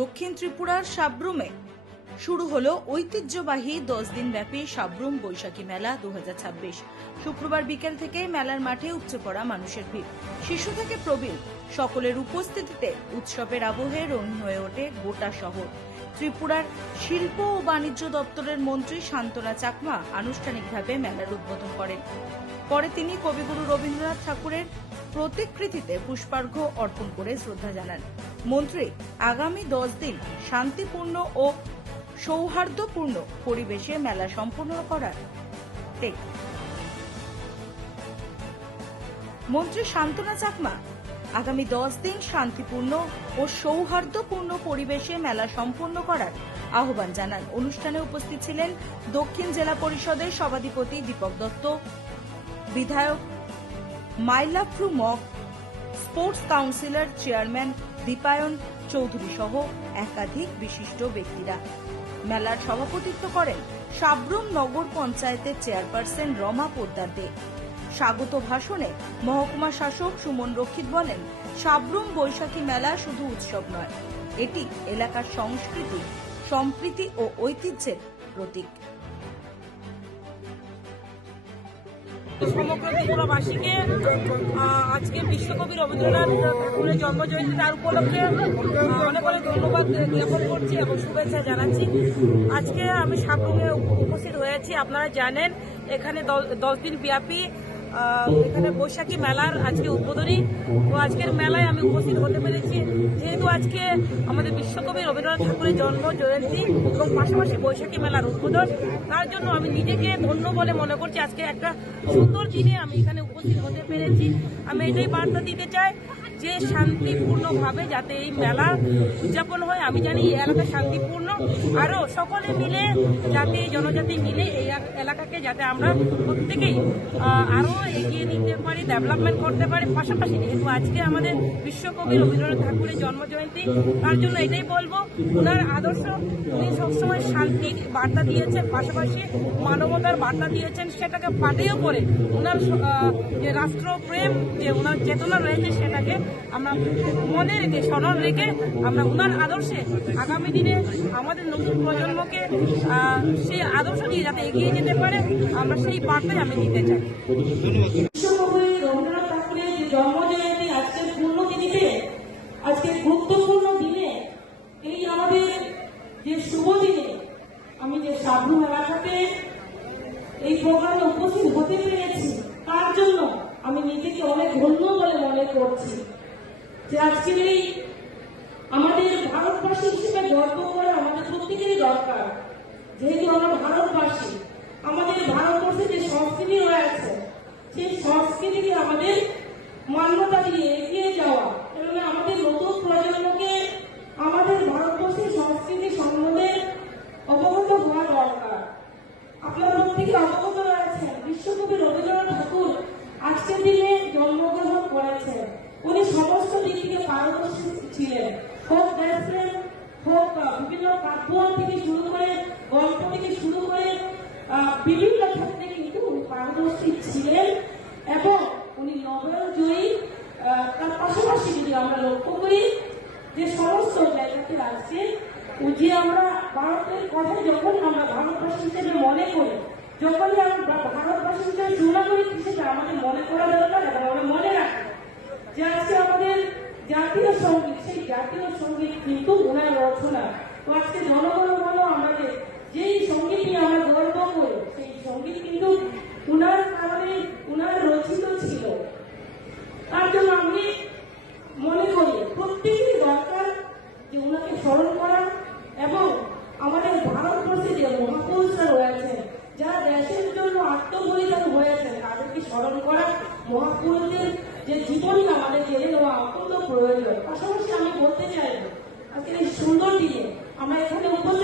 দক্ষিণ ত্রিপুরার সাব্রুমে শুরু হলো ঐতিহ্যবাহী 10 দিন ব্যাপী সাব্রুম বৈশাখী মেলা 2026। শুক্রবার বিকেল থেকে মেলার মাঠে উপচে পড়া মানুষের ভিড়। শিশু থেকে প্রবীণ সকলের উপস্থিতিতে উৎসবের আবহে রঙিন হয়ে ওঠে গোটা শহর। ত্রিপুরার শিল্প ও বাণিজ্য দপ্তরের মন্ত্রী শান্তনা চাকমা আনুষ্ঠানিকভাবে মেলার উদ্বোধন করেন। পরে তিনি কবিগুরু রবীন্দ্রনাথ ঠাকুরের প্রতিকৃতিতে পুষ্পার্ঘ্য অর্পণ করে শ্রদ্ধা জানান। মন্ত্রী আগামী 10 দিন শান্তিপূর্ণ ও সৌহার্দ্যপূর্ণ পরিবেশে মেলা সম্পন্ন করার মন্ত্রী শান্তনা চাকমা আগামী 10 দিন শান্তিপূর্ণ ও সৌহার্দ্যপূর্ণ পরিবেশে মেলা সম্পন্ন করার আহ্বান জানান। অনুষ্ঠানে উপস্থিত ছিলেন দক্ষিণ জেলা পরিষদের সভাধিপতি দীপক দত্ত, বিধায়ক মাইলাফ্রু মক, sports councillor chairman Dipayan Chowdhury সহ একাধিক বিশিষ্ট ব্যক্তিরা। মেলার সভাপতিত্ব করেন সাব্রুম নগর পঞ্চায়েতের চেয়ারপারসন রমা পোদ্দার দে। স্বাগত ভাষণে মহকুমা শাসক সুমন রক্ষিত বলেন, সাব্রুম বৈশাখী মেলা শুধু উৎসব নয়, এটি এলাকার সংস্কৃতি, সম্প্রীতি ও ঐতিহ্যের প্রতীক। সমগ্র ত্রিপুরাবাসীকে আজকে বিশ্বকবি রবীন্দ্রনাথ ঠাকুরের জন্মজয়ন্তী, তার উপলক্ষে অনেক অনেক ধন্যবাদ জ্ঞাপন করছি এবং শুভেচ্ছা জানাচ্ছি। আজকে আমি সাব্রুমে উপস্থিত হয়েছি। আপনারা জানেন এখানে 10 দিন ব্যাপী এখানে বৈশাখী মেলার আজকে উদ্বোধনী। তো আজকের মেলায় আমি উপস্থিত হতে পেরেছি, যেহেতু আজকে আমাদের বিশ্বকবি রবীন্দ্রনাথ ঠাকুরের জন্ম জয়ন্তী এবং পাশাপাশি বৈশাখী মেলার উদ্বোধন। তার জন্য আমি নিজেকে ধন্য বলে মনে করছি। আজকে একটা সুন্দর দিনে আমি এখানে উপস্থিত হতে পেরেছি। আমি এটাই বার্তা দিতে চাই যে শান্তিপূর্ণভাবে যাতে এই মেলা উদযাপন হয়। আমি জানি এই এলাকা শান্তিপূর্ণ, আরও সকলে মিলে জাতি জনজাতি মিলে এই এলাকাকে যাতে আমরা প্রত্যেকেই আরও এগিয়ে নিতে পারি, ডেভেলপমেন্ট করতে পারি। পাশাপাশি যেহেতু আজকে আমাদের বিশ্বকবি রবীন্দ্রনাথ ঠাকুরের জন্মজয়ন্তী, তার জন্য এটাই বলবো, ওনার আদর্শ, উনি সবসময় শান্তি বার্তা দিয়েছেন, পাশাপাশি মানবতার বার্তা দিয়েছেন। সেটাকে পাঠেও করে ওনার যে রাষ্ট্রপ্রেম, যে ওনার চেতনা রয়েছে, সেটাকে আমরা মনে রেখে, স্মরণ রেখে আমরা ওনার আদর্শে আগামী দিনে আমাদের নতুন প্রজন্মকে সেই আদর্শ নিয়ে যাতে এগিয়ে যেতে পারে, আমরা সেই বার্তাই আমি দিতে চাই। বিশ্বকবি রবীন্দ্রনাথ ঠাকুরের যে জন্মজয়ন্তী আজকের পূর্ণতিথিতে, আজকে গুরুত্বপূর্ণ দিনে, এই আমাদের যে শুভ দিনে আমি যে সাব্রুম এলাকাতে এই প্রোগ্রামে উপস্থিত হতে পেরেছি, তার জন্য আমি নিজেকে অনেক ধন্য বলে মনে করছি। যে আজকের এই আমাদের ভারতবাসী হিসেবে গর্ব করা আমাদের প্রত্যেকেরই দরকার। যেহেতু আমরা ভারতবাসী, আমাদের ভারতবর্ষে যে সংস্কৃতি রয়েছে, সেই সংস্কৃতিকে আমাদের মান্যতা দিয়ে এগিয়ে যাওয়া এবং আমাদের নতুন প্রজন্মকে আমাদের ভারতবর্ষের সংস্কৃতি সম্বন্ধে অবগত হওয়া দরকার। আপনারা প্রত্যেকে অবগত রয়েছেন, বিশ্বকবি রবীন্দ্রনাথ ঠাকুর আজকের দিনে জন্মগ্রহণ করেছেন। উনি সমস্ত দিক থেকে পারদর্শী ছিলেন, হোক দেশপ্রেম, হোক বিভিন্ন কাব্য থেকে শুরু করে, গল্প থেকে শুরু করে বিভিন্ন ক্ষেত্রে কিন্তু পারদর্শী ছিলেন এবং উনি নোবেল জয়ী। তার পাশাপাশি যদি আমরা লক্ষ্য করি যে সমস্ত জায়গাতে আজকে যে আমরা ভারতের কথা যখন আমরা ভারতবাসী হিসেবে মনে করি, যখনই আমরা ভারতবাসী হিসেবে সুনাগরিক হিসেবে আমাদের মনে করা দরকার এবং আমরা মনে রাখি যে আজকে আমাদের জাতীয় সঙ্গীত, সেই জাতীয় সঙ্গীত কিন্তু ওনার রচনা। তো আজকে জনগণ বলো, আমাদের যেই সঙ্গীত নিয়ে আমরা গর্ব করি, সেই সঙ্গীত কিন্তু ওনার কারণে ওনার রচিত ছিল। তার জন্য আমি মনে করি প্রত্যেকেরই দরকার যে ওনাকে স্মরণ করা এবং আমাদের ভারতবর্ষে যে মহাপুরুষরা রয়েছেন, যারা দেশের জন্য আত্মবলিদান হয়েছেন, তাদেরকে স্মরণ করা, মহাপুরুষদের যে জীবনী আমাদের জেনে নেওয়া অত্যন্ত প্রয়োজন। পাশাপাশি আমি বলতে চাইব, আজকের এই সুন্দর দিনে আমরা এখানে উপস্থিত